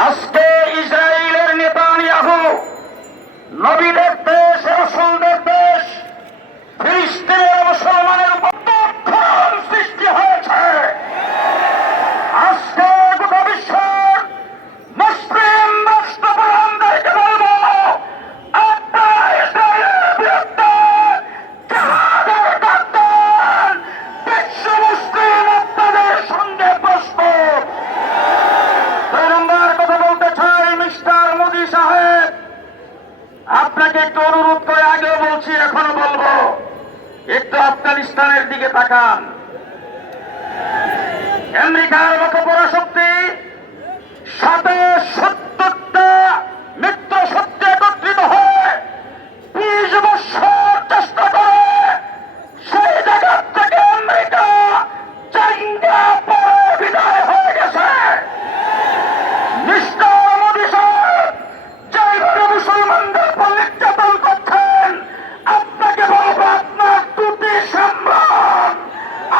আজকে ইসরায়েলের নেতানিয়াহু, নবীদের দেশ, রাসূলদের দেশ, ফিলিস্তিনের মুসলমানের উপর দুঃখের সৃষ্টি হয়েছে। আজকে গোটা বিশ্বের মুসলিম রাষ্ট্রপ্রধানদেরকে বলবো, আপনারা ইসরায়েলের বিরুদ্ধে জিহাদের ডাক দেন। বিশ্ব মুসলিম আপনাদের সঙ্গে প্রস্তুত। দুই নম্বর কথা বলতে চাই, মিস্টার মোদী সাহেব, আপনাকে একটু অনুরোধ করে আগেও বলছি, এখনো বলবো, একটু আফগানিস্তানের দিকে তাকান। আমেরিকার মতো পরাশক্তি ৭৭টা মিত্র শক্তি একত্রিত হয়ে ২০ বছর চেষ্টা করে সেই জায়গা থেকে আমেরিকা চাঙ্গা পরে বিদায় হয়ে গেছে। মিস্টার মোদী সাহেব, যেভাবে মুসলমানদের উপর নির্যাতন করছেন, আপনাকে বলবো, আপনার দুটি সম্মান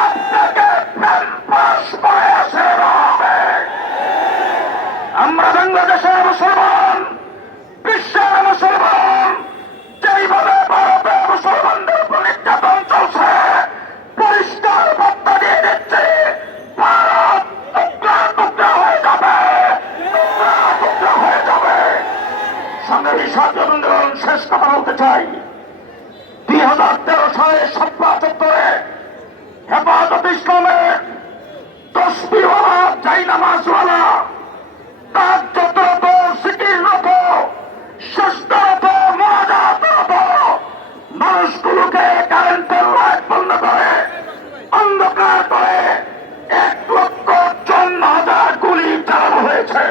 আপনাকে প্যাম্পাস পরে আসে হবে। আমরা বাংলাদেশের মুসলমান, বিশ্বের মুসলমান, যেইভাবে ভারতে মুসলমানদের উপর নির্যাতন চলছে, পরিষ্কার বার্তা দিয়ে দিচ্ছে, ভারত টুকরা টুকরা হয়ে যাবে, টুকরা টুকরা হয়ে যাবে। সংগ্রামী সাথী বন্ধুগণ, শেষ কথা বলতে চাই, ২০১৩ সালে শাপলা চত্বরে হেফাজত ইসলামের তসবিহওয়ালা, জায়নামাজওয়ালা, তাহাজ্জুদরত, জিকিররত, সিজদারত, মুনাজাতরত মানুষগুলোকে কারেন্টের লাইট বন্ধ করে, অন্ধকার করে ১,৫৪,০০০ গুলি চালানো হয়েছে।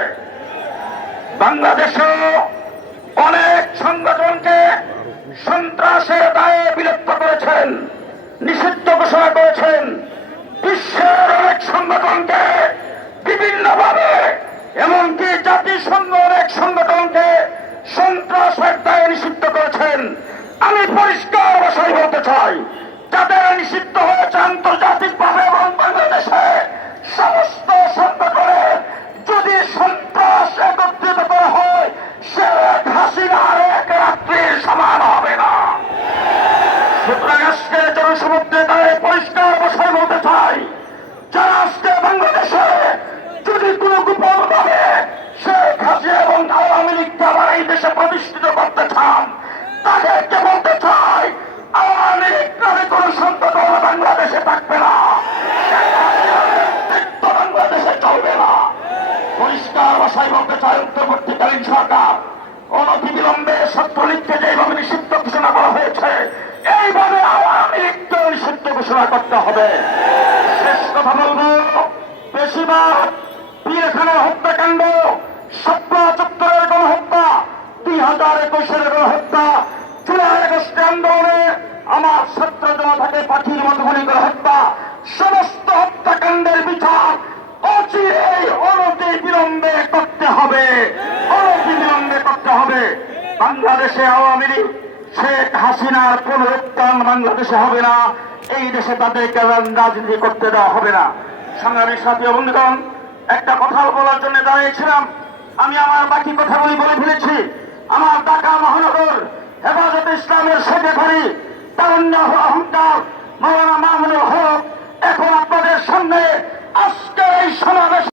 বাংলাদেশেও অনেক সংগঠনকে সন্ত্রাসের দায়ে বিলুপ্ত করেছেন, নিষিদ্ধ ঘোষণা করেছেন। বিশ্বের অনেক সংগঠনকে বিভিন্নভাবে, এমনকি জাতিসংঘ অনেক সংগঠনকে সন্ত্রাসের দায়ে নিষিদ্ধ করেছেন। আমি পরিষ্কার ভাষায় বলতে চাই, যাদের নিষিদ্ধ হয়েছে আন্তর্জাতিকভাবে এবং বাংলাদেশে সমস্ত সংগঠনের যদি সন্ত্রাস একত্রিত করা হয়, শেখ হাসিনার এক রাত্রির সমান হবে না। সুতরাং আজকে জনসমুদ্রে দাঁড়িয়ে পরিষ্কার ভাষায় বলতে চাই, যারা আজকে বাংলাদেশে যদি কোনো গোপন ভাবে শেখ হাসিনা এবং আওয়ামী লীগকে আবার এই দেশে প্রতিষ্ঠিত করতে চান, তাদেরকে বলতে চাই, আওয়ামী লীগ নামে কোন সংগঠন বাংলাদেশে থাকবে না, বাংলাদেশে চলবে না। পরিষ্কার ভাষায় বলতে চাই, অন্তর্বর্তীকালীন সরকার অনতিবিলম্বে ছাত্রলীগকে যেভাবে নিষিদ্ধ ঘোষণা করা হয়েছে, এইভাবে আওয়ামী লীগকে নিষিদ্ধ ঘোষণা করতে হবে। শেষ কথা বলবো, বেশিরভাগ পীরখানার হত্যাকাণ্ড, শাপলা চত্বরের গণহত্যা, ২০২১-এর গণহত্যা, জুলাই আগস্ট আন্দোলনে আমার ছাত্র জনতাকে পাখির মতো গুলি করে হত্যা, সমস্ত হত্যাকাণ্ডের বিচার অচিরেই অনতিবিলম্বে করতে হবে, অনতিবিলম্বে করতে হবে। বাংলাদেশে আওয়ামী লীগ, শেখ হাসিনার পুনরুত্থান বাংলাদেশে হবে না, এই দেশে তাদেরকে রাজনীতি করতে দেওয়া হবে না। সংগ্রামী সাথী ও বন্ধুগণ, একটা কথা বলার জন্য দাঁড়িয়েছিলাম, আমি আমার বাকি কথাগুলি বলে ফেলেছি। আমার ঢাকা মহানগর হেফাজত ইসলামের সেক্রেটারি তারুণ্য অহংকার মাওলানা মামুনুল হক এখন আপনাদের সামনে আজকের এই সমাবেশ